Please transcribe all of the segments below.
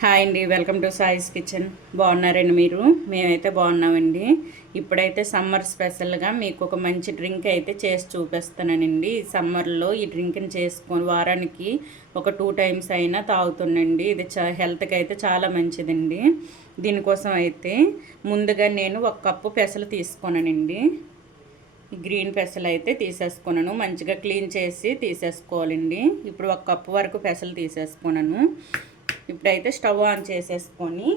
Hi అండి, welcome to సాయిస్ kitchen. బాగున్నారండి మీరు? మేమైతే బాగున్నామండి. ఇప్పుడైతే సమ్మర్ స్పెషల్గా మీకు ఒక మంచి డ్రింక్ అయితే చేసి చూపిస్తానండి. ఈ సమ్మర్లో ఈ డ్రింక్ని చేసుకొని వారానికి ఒక 2 టైమ్స్ అయినా తాగుతుండండి. ఇది హెల్త్కి అయితే చాలా మంచిదండి. దీనికోసం అయితే ముందుగా నేను 1 కప్పు పెసలు తీసుకున్నానండి. గ్రీన్ పెసలు అయితే తీసేసుకున్నాను. మంచిగా క్లీన్ చేసి తీసేసుకోవాలండి. ఇప్పుడు 1 కప్పు వరకు పెసలు తీసేసుకున్నాను. ఇప్పుడైతే స్టవ్ ఆన్ చేసేసుకొని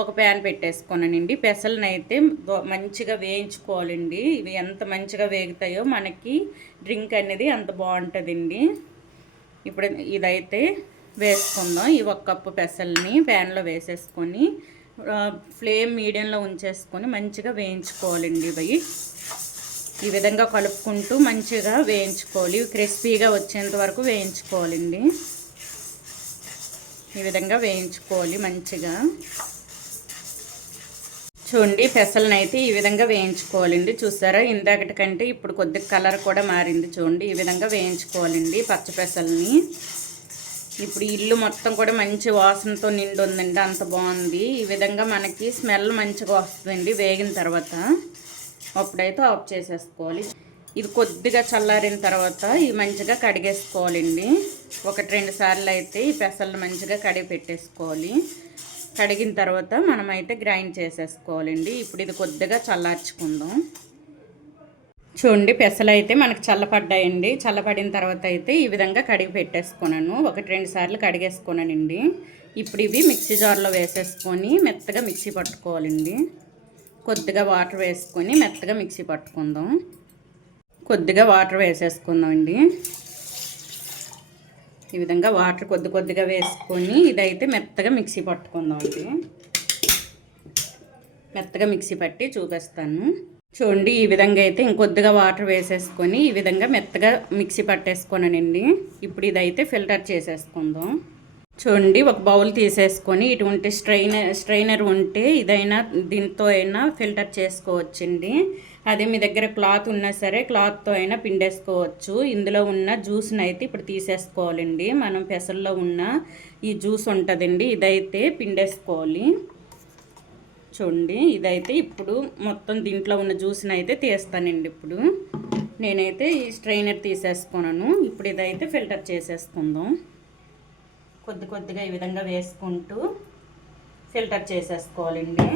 ఒక ప్యాన్ పెట్టేసుకున్నానండి. పెసలను అయితే మంచిగా వేయించుకోవాలండి. ఇవి ఎంత మంచిగా వేగుతాయో మనకి డ్రింక్ అనేది అంత బాగుంటుందండి. ఇప్పుడు ఇదైతే వేసుకుందాం. ఈ 1 కప్పు పెసల్ని ప్యాన్లో వేసేసుకొని ఫ్లేమ్ మీడియంలో ఉంచేసుకొని మంచిగా వేయించుకోవాలండి. ఇవి ఈ విధంగా కలుపుకుంటూ మంచిగా వేయించుకోవాలి. క్రిస్పీగా వచ్చేంత వరకు వేయించుకోవాలండి. ఈ విధంగా వేయించుకోవాలి మంచిగా. చూడండి, పెసలను అయితే ఈ విధంగా వేయించుకోవాలండి. చూసారా, ఇందాకటి కంటే ఇప్పుడు కొద్దిగా కలర్ కూడా మారింది. చూడండి, ఈ విధంగా వేయించుకోవాలండి పచ్చ పెసల్ని. ఇప్పుడు ఇల్లు మొత్తం కూడా మంచి వాసనతో నిండి ఉందండి, అంత బాగుంది. ఈ విధంగా మనకి స్మెల్ మంచిగా వస్తుందండి వేగిన తర్వాత. అప్పుడైతే ఆఫ్ చేసేసుకోవాలి. ఇది కొద్దిగా చల్లారిన తర్వాత ఇవి మంచిగా కడిగేసుకోవాలండి. 1-2 సార్లు అయితే ఈ పెసలను మంచిగా కడిగి పెట్టేసుకోవాలి. కడిగిన తర్వాత మనమైతే గ్రైండ్ చేసేసుకోవాలండి. ఇప్పుడు ఇది కొద్దిగా చల్లార్చుకుందాం. చూడండి, పెసలు అయితే మనకు చల్లపడ్డాయండి. చల్లపడిన తర్వాత అయితే ఈ విధంగా కడిగి పెట్టేసుకున్నాను. 1-2 సార్లు కడిగేసుకున్నానండి. ఇప్పుడు ఇవి మిక్సీ జార్లో వేసేసుకొని మెత్తగా మిక్సీ పట్టుకోవాలండి. కొద్దిగా వాటర్ వేసుకొని మెత్తగా మిక్సీ పట్టుకుందాం. కొద్దిగా వాటర్ వేసేసుకుందామండి. ఈ విధంగా వాటర్ కొద్దిగా వేసుకొని ఇదైతే మెత్తగా మిక్సీ పట్టుకుందామండి. మెత్తగా మిక్సీ పట్టి చూపిస్తాను. చూడండి, ఈ విధంగా అయితే ఇంకొద్దిగా వాటర్ వేసేసుకొని ఈ విధంగా మెత్తగా మిక్సీ పట్టేసుకున్నానండి. ఇప్పుడు ఇదైతే ఫిల్టర్ చేసేసుకుందాం. చూడండి, ఒక బౌల్ తీసేసుకొని ఇటువంటి స్ట్రైనర్ ఉంటే ఇదైనా దీంతో అయినా ఫిల్టర్ చేసుకోవచ్చండి. అదే మీ దగ్గర క్లాత్ ఉన్నా సరే క్లాత్తో అయినా పిండేసుకోవచ్చు. ఇందులో ఉన్న జ్యూస్ని అయితే ఇప్పుడు తీసేసుకోవాలండి. మనం పెసల్లో ఉన్న ఈ జ్యూస్ ఉంటుందండి, ఇదైతే పిండేసుకోవాలి. చూడండి, ఇదైతే ఇప్పుడు మొత్తం దీంట్లో ఉన్న జ్యూస్ని అయితే తీస్తానండి. ఇప్పుడు నేనైతే ఈ స్ట్రైనర్ తీసేసుకున్నాను. ఇప్పుడు ఇదైతే ఫిల్టర్ చేసేసుకుందాం. కొద్దిగా ఈ విధంగా వేసుకుంటూ ఫిల్టర్ చేసేసుకోవాలండి.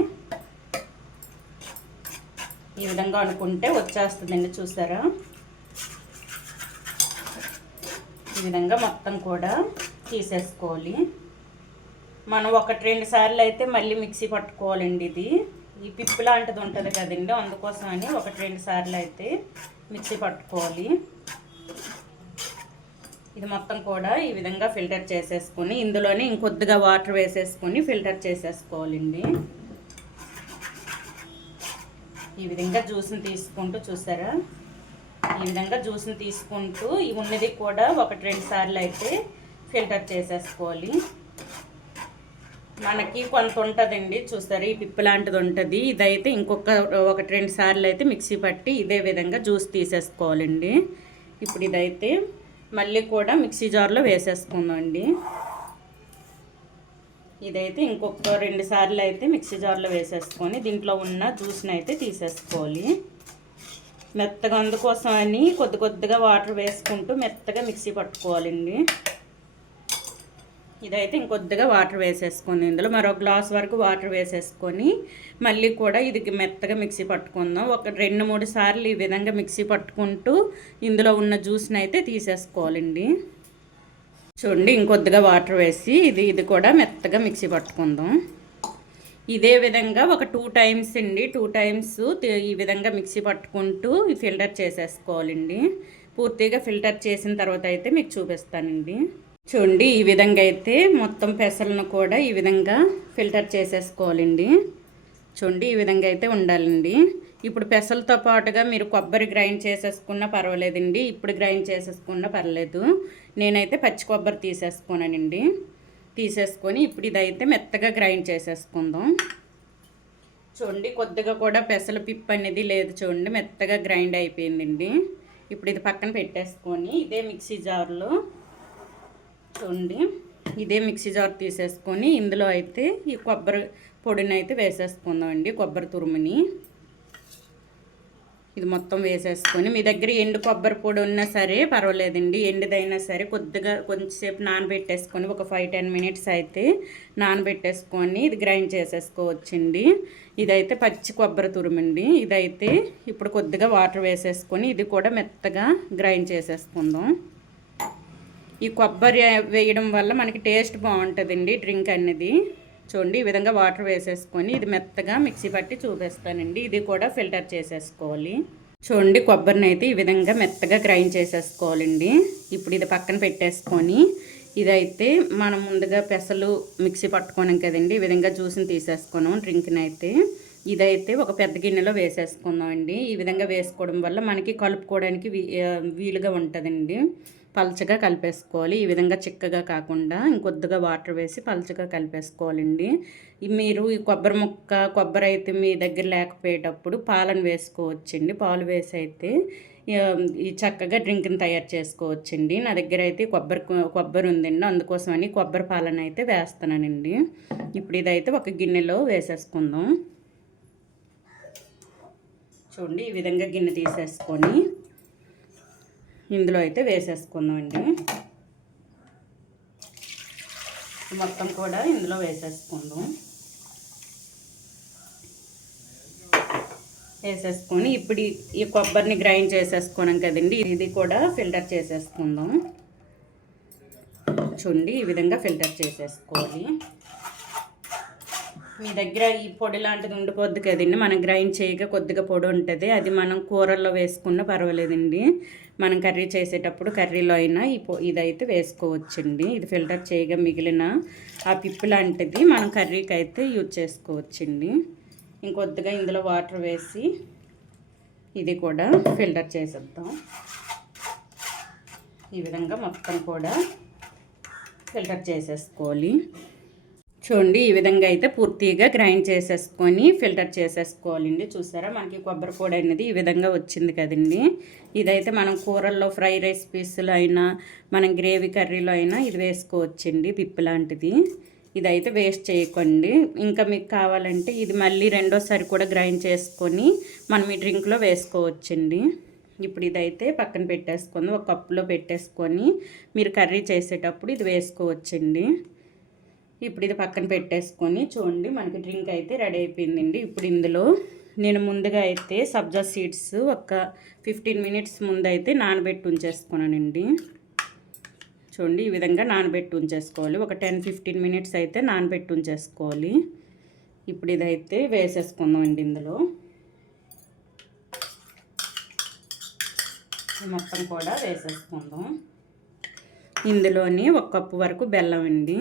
ఈ విధంగా అనుకుంటే వచ్చేస్తుందండి. చూసారా, ఈ విధంగా మొత్తం కూడా తీసేసుకోవాలి. మనం 1-2 సార్లు అయితే మళ్ళీ మిక్సీ పట్టుకోవాలండి. ఇది ఈ పిప్పు లాంటిది ఉంటుంది కదండి, అందుకోసమని 1-2 సార్లు అయితే మిక్సీ పట్టుకోవాలి. ఇది మొత్తం కూడా ఈ విధంగా ఫిల్టర్ చేసేసుకొని ఇందులోనే ఇంకొద్దిగా వాటర్ వేసేసుకొని ఫిల్టర్ చేసేసుకోవాలండి. ఈ విధంగా జ్యూస్ని తీసుకుంటూ చూసారా, ఈ విధంగా జ్యూస్ని తీసుకుంటూ ఈ ఉన్నది కూడా 1-2 సార్లు అయితే ఫిల్టర్ చేసేసుకోవాలి. మనకి కొంత ఉంటుందండి, చూసారా, ఈ పిప్పు లాంటిది ఉంటుంది. ఇదైతే ఇంకొక 1-2 సార్లు అయితే మిక్సీ పట్టి ఇదే విధంగా జ్యూస్ తీసేసుకోవాలండి. ఇప్పుడు ఇదైతే మళ్ళీ కూడా మిక్సీ జార్లో వేసేసుకుందామండి. ఇదైతే ఇంకొక 2 సార్లు అయితే మిక్సీ జార్లో వేసేసుకొని దీంట్లో ఉన్న జ్యూస్ని అయితే తీసేసుకోవాలి. మెత్తగా అందుకోసం అని కొద్దిగా వాటర్ వేసుకుంటూ మెత్తగా మిక్సీ పట్టుకోవాలండి. ఇదైతే ఇంకొద్దిగా వాటర్ వేసేసుకొని ఇందులో మరో గ్లాస్ వరకు వాటర్ వేసేసుకొని మళ్ళీ కూడా ఇది మెత్తగా మిక్సీ పట్టుకుందాం. 2-3 సార్లు ఈ విధంగా మిక్సీ పట్టుకుంటూ ఇందులో ఉన్న జ్యూస్ని అయితే తీసేసుకోవాలండి. చూడండి, ఇంకొద్దిగా వాటర్ వేసి ఇది కూడా మెత్తగా మిక్సీ పట్టుకుందాం. ఇదే విధంగా ఒక 2 టైమ్స్ అండి, 2 టైమ్స్ ఈ విధంగా మిక్సీ పట్టుకుంటూ ఫిల్టర్ చేసేసుకోవాలండి. పూర్తిగా ఫిల్టర్ చేసిన తర్వాత అయితే మీకు చూపిస్తానండి. చూడండి, ఈ విధంగా అయితే మొత్తం పెసలను కూడా ఈ విధంగా ఫిల్టర్ చేసేసుకోవాలండి. చూడండి, ఈ విధంగా అయితే ఉండాలండి. ఇప్పుడు పెసలతో పాటుగా మీరు కొబ్బరి గ్రైండ్ చేసేసుకున్నా పర్వాలేదండి, ఇప్పుడు గ్రైండ్ చేసేసుకున్నా పర్లేదు. నేనైతే పచ్చి కొబ్బరి తీసేసుకున్నానండి. తీసేసుకొని ఇప్పుడు ఇదైతే మెత్తగా గ్రైండ్ చేసేసుకుందాం. చూడండి, కొద్దిగా కూడా పెసల పిప్పు అనేది లేదు. చూడండి, మెత్తగా గ్రైండ్ అయిపోయిందండి. ఇప్పుడు ఇది పక్కన పెట్టేసుకొని ఇదే మిక్సీ జార్లో చూడండి ఇదే మిక్సీ జార్ తీసేసుకొని ఇందులో అయితే ఈ కొబ్బరి పొడిని అయితే వేసేసుకుందామండి. కొబ్బరి తురుముని ఇది మొత్తం వేసేసుకొని, మీ దగ్గర ఎండు కొబ్బరి పొడి ఉన్నా సరే పర్వాలేదండి, ఎండుదైనా సరే కొద్దిగా కొంచెంసేపు నానబెట్టేసుకొని ఒక 5-10 మినిట్స్ అయితే నానబెట్టేసుకొని ఇది గ్రైండ్ చేసేసుకోవచ్చండి. ఇదైతే పచ్చి కొబ్బరి తురుమండి. ఇదైతే ఇప్పుడు కొద్దిగా వాటర్ వేసేసుకొని ఇది కూడా మెత్తగా గ్రైండ్ చేసేసుకుందాం. ఈ కొబ్బరి వేయడం వల్ల మనకి టేస్ట్ బాగుంటుందండి డ్రింక్ అనేది. చూడండి ఈ విధంగా వాటర్ వేసేసుకొని ఇది మెత్తగా మిక్సీ పట్టి చూపిస్తానండి. ఇది కూడా ఫిల్టర్ చేసేసుకోవాలి. చూడండి కొబ్బరిని అయితే ఈ విధంగా మెత్తగా గ్రైండ్ చేసేసుకోవాలండి. ఇప్పుడు ఇది పక్కన పెట్టేసుకొని ఇదైతే మనం ముందుగా పెసలు మిక్సీ పట్టుకోనాం కదండి, ఈ విధంగా జ్యూస్ని తీసేసుకున్నాం డ్రింక్ని అయితే. ఇదైతే ఒక పెద్ద గిన్నెలో వేసేసుకుందాం అండి. ఈ విధంగా వేసుకోవడం వల్ల మనకి కలుపుకోవడానికి వీలుగా ఉంటుందండి. పల్చగా కలిపేసుకోవాలి. ఈ విధంగా చిక్కగా కాకుండా ఇంకొద్దిగా వాటర్ వేసి పల్చగా కలిపేసుకోవాలండి. మీరు ఈ కొబ్బరి అయితే మీ దగ్గర లేకపోయేటప్పుడు పాలను వేసుకోవచ్చండి. పాలు వేసి అయితే ఈ చక్కగా డ్రింక్ని తయారు చేసుకోవచ్చండి. నా దగ్గర అయితే కొబ్బరి ఉందండి, అందుకోసమని కొబ్బరి పాలను అయితే వేస్తున్నానండి. ఇప్పుడు ఇదైతే ఒక గిన్నెలో వేసేసుకుందాం. చూడండి ఈ విధంగా గిన్నె తీసేసుకొని ఇందులో అయితే వేసేసుకుందామండి. మొత్తం కూడా ఇందులో వేసేసుకుందాం. వేసేసుకొని ఇప్పుడు ఈ కొబ్బరిని గ్రైండ్ చేసేసుకున్నాం కదండి, ఇది కూడా ఫిల్టర్ చేసేసుకుందాం. చూడండి ఈ విధంగా ఫిల్టర్ చేసేసుకోవాలి. మీ దగ్గర ఈ పొడి లాంటిది ఉండిపోద్ది కదండి, మనం గ్రైండ్ చేయగా కొద్దిగా పొడి ఉంటుంది, అది మనం కూరల్లో వేసుకున్నా పర్వాలేదండి. మనం కర్రీ చేసేటప్పుడు కర్రీలో అయినా ఇదైతే వేసుకోవచ్చండి. ఇది ఫిల్టర్ చేయగా మిగిలిన ఆ పిప్పు లాంటిది మనం కర్రీకి అయితే యూజ్ చేసుకోవచ్చండి. ఇంకొద్దిగా ఇందులో వాటర్ వేసి ఇది కూడా ఫిల్టర్ చేసేద్దాం. ఈ విధంగా మొత్తం కూడా ఫిల్టర్ చేసేసుకోవాలి. చూడండి ఈ విధంగా అయితే పూర్తిగా గ్రైండ్ చేసేసుకొని ఫిల్టర్ చేసేసుకోవాలండి. చూసారా మనకి కొబ్బరి పొడి అనేది ఈ విధంగా వచ్చింది కదండి. ఇదైతే మనం కూరల్లో ఫ్రై రెసిపీస్లో అయినా మనం గ్రేవీ కర్రీలో అయినా ఇది వేసుకోవచ్చండి, పిప్పు లాంటిది. ఇదైతే వేస్ట్ చేయకండి. ఇంకా మీకు కావాలంటే ఇది మళ్ళీ రెండోసారి కూడా గ్రైండ్ చేసుకొని మనం ఈ డ్రింక్లో వేసుకోవచ్చండి. ఇప్పుడు ఇదైతే పక్కన పెట్టేసుకొని ఒక కప్పులో పెట్టేసుకొని మీరు కర్రీ చేసేటప్పుడు ఇది వేసుకోవచ్చండి. ఇప్పుడు ఇది పక్కన పెట్టేసుకొని చూడండి మనకి డ్రింక్ అయితే రెడీ అయిపోయిందండి. ఇప్పుడు ఇందులో నేను ముందుగా అయితే సబ్జా సీడ్స్ ఒక 15 మినిట్స్ ముందు అయితే నానబెట్టి ఉంచేసుకున్నానండి. చూడండి ఈ విధంగా నానబెట్టి ఉంచేసుకోవాలి. ఒక 10-15 మినిట్స్ అయితే నానబెట్టి ఉంచేసుకోవాలి. ఇప్పుడు ఇదైతే వేసేసుకుందామండి. ఇందులో మొత్తం కూడా వేసేసుకుందాం. ఇందులోని 1 కప్పు వరకు బెల్లం అండి.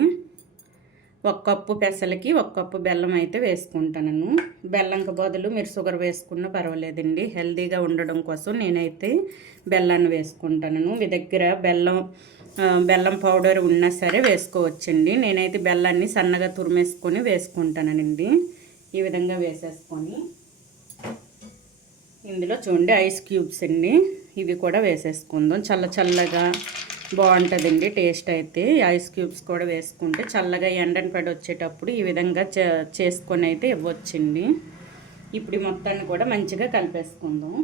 1 కప్పు పెసలకి 1 కప్పు బెల్లం అయితే వేసుకుంటాను. బెల్లంకి బదులు మీరు షుగర్ వేసుకున్నా పర్వాలేదండి, హెల్తీగా ఉండడం కోసం నేనైతే బెల్లాన్ని వేసుకుంటాను. మీ దగ్గర బెల్లం పౌడర్ ఉన్నా సరే వేసుకోవచ్చండి. నేనైతే బెల్లాన్ని సన్నగా తురిమేసుకొని వేసుకుంటానండి. ఈ విధంగా వేసేసుకొని ఇందులో చూడండి ఐస్ క్యూబ్స్ అండి, ఇవి కూడా వేసేసుకుందాం. చల్లగా బాగుంటుందండి టేస్ట్ అయితే. ఐస్ క్యూబ్స్ కూడా వేసుకుంటే చల్లగా ఎండని పడి వచ్చేటప్పుడు ఈ విధంగా చేసుకొని అయితే ఇవ్వచ్చండి. ఇప్పుడు మొత్తాన్ని కూడా మంచిగా కలిపేసుకుందాం.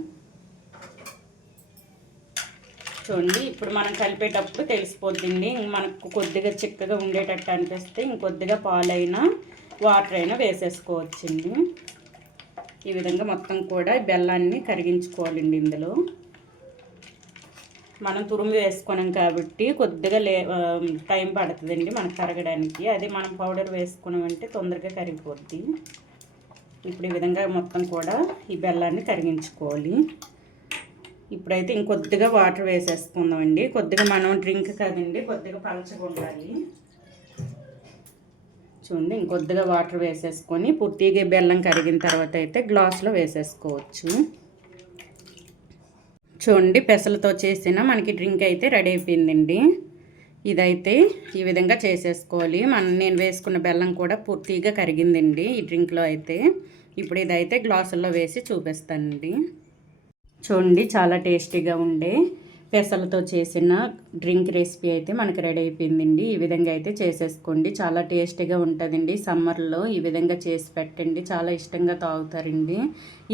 చూడండి ఇప్పుడు మనం కలిపేటప్పుడు తెలిసిపోద్దండి, మనకు కొద్దిగా చిక్కగా ఉండేటట్టు అనిపిస్తే ఇంకొద్దిగా పాలైనా వాటర్ అయినా వేసేసుకోవచ్చండి. ఈ విధంగా మొత్తం కూడా బెల్లాన్ని కరిగించుకోవాలండి. ఇందులో మనం తురుము వేసుకున్నాం కాబట్టి కొద్దిగా టైం పడుతుందండి మనకు కరగడానికి. అదే మనం పౌడర్ వేసుకున్నామంటే తొందరగా కరిగిపోద్ది. ఇప్పుడు ఈ విధంగా మొత్తం కూడా ఈ బెల్లాన్ని కరిగించుకోవాలి. ఇప్పుడైతే ఇంకొద్దిగా వాటర్ వేసేసుకుందామండి. కొద్దిగా మనం డ్రింక్ కదండి, కొద్దిగా పలచగా ఉండాలి. చూడండి ఇంకొద్దిగా వాటర్ వేసేసుకొని పూర్తిగా బెల్లం కరిగిన తర్వాత అయితే గ్లాసులో వేసేసుకోవచ్చు. చూడండి పెసలతో చేసిన మనకి డ్రింక్ అయితే రెడీ అయిపోయిందండి. ఇదైతే ఈ విధంగా చేసేసుకోవాలి. నేను వేసుకున్న బెల్లం కూడా పూర్తిగా కరిగిందండి ఈ డ్రింక్లో అయితే. ఇప్పుడు ఇదైతే గ్లాసుల్లో వేసి చూపిస్తానండి. చూడండి చాలా టేస్టీగా ఉండే పెసలతో చేసిన డ్రింక్ రెసిపీ అయితే మనకి రెడీ అయిపోయిందండి. ఈ విధంగా అయితే చేసేసుకోండి. చాలా టేస్టీగా ఉంటుందండి. సమ్మర్లో ఈ విధంగా చేసి పెట్టండి, చాలా ఇష్టంగా తాగుతారండి.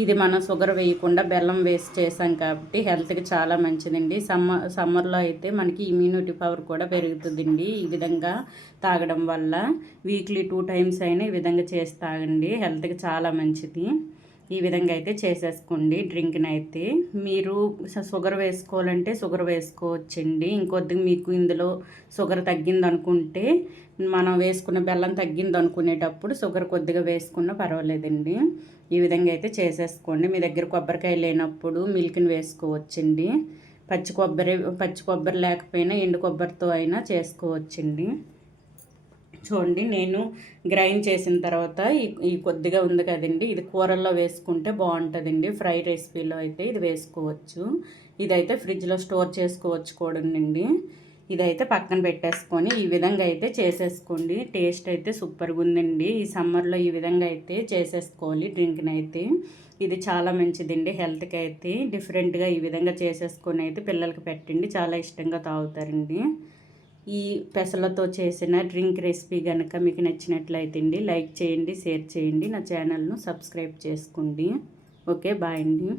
ఇది మనం షుగర్ వేయకుండా బెల్లం వేసి చేసాం కాబట్టి హెల్త్కి చాలా మంచిదండి. సమ్మర్లో అయితే మనకి ఇమ్యూనిటీ పవర్ కూడా పెరుగుతుందండి ఈ విధంగా తాగడం వల్ల. వీక్లీ 2 టైమ్స్ అయినా ఈ విధంగా చేసి తాగండి, హెల్త్కి చాలా మంచిది. ఈ విధంగా అయితే చేసేసుకోండి డ్రింక్ని అయితే. మీరు షుగర్ వేసుకోవాలంటే షుగర్ వేసుకోవచ్చండి. ఇంకొద్దిగా మీకు ఇందులో షుగర్ తగ్గింది అనుకుంటే, మనం వేసుకున్న బెల్లం తగ్గింది అనుకునేటప్పుడు షుగర్ కొద్దిగా వేసుకున్నా పర్వాలేదండి. ఈ విధంగా అయితే చేసేసుకోండి. మీ దగ్గర కొబ్బరికాయ లేనప్పుడు మిల్క్ని వేసుకోవచ్చండి. పచ్చి కొబ్బరి లేకపోయినా ఎండు కొబ్బరితో అయినా చేసుకోవచ్చండి. చూడండి, నేను గ్రైండ్ చేసిన తర్వాత ఈ కొద్దిగా ఉంది కదండి, ఇది కూరల్లో వేసుకుంటే బాగుంటుందండి. ఫ్రై రెసిపీలో అయితే ఇది వేసుకోవచ్చు. ఇదైతే ఫ్రిడ్జ్లో స్టోర్ చేసుకోవచ్చు కూడానండి. ఇదైతే పక్కన పెట్టేసుకొని ఈ విధంగా అయితే చేసేసుకోండి. టేస్ట్ అయితే సూపర్గా ఉందండి. ఈ సమ్మర్లో ఈ విధంగా అయితే చేసేసుకోవాలి డ్రింక్ని అయితే. ఇది చాలా మంచిదండి హెల్త్కి అయితే. డిఫరెంట్గా ఈ విధంగా చేసేసుకొని అయితే పిల్లలకి పెట్టండి, చాలా ఇష్టంగా తాగుతారండి. ఈ పెసలతో చేసిన డ్రింక్ రెసిపీ కనుక మీకు నచ్చినట్లయితే అండి లైక్ చేయండి, షేర్ చేయండి, నా ఛానల్ను సబ్స్క్రైబ్ చేసుకోండి. ఓకే, బాయ్ అండి.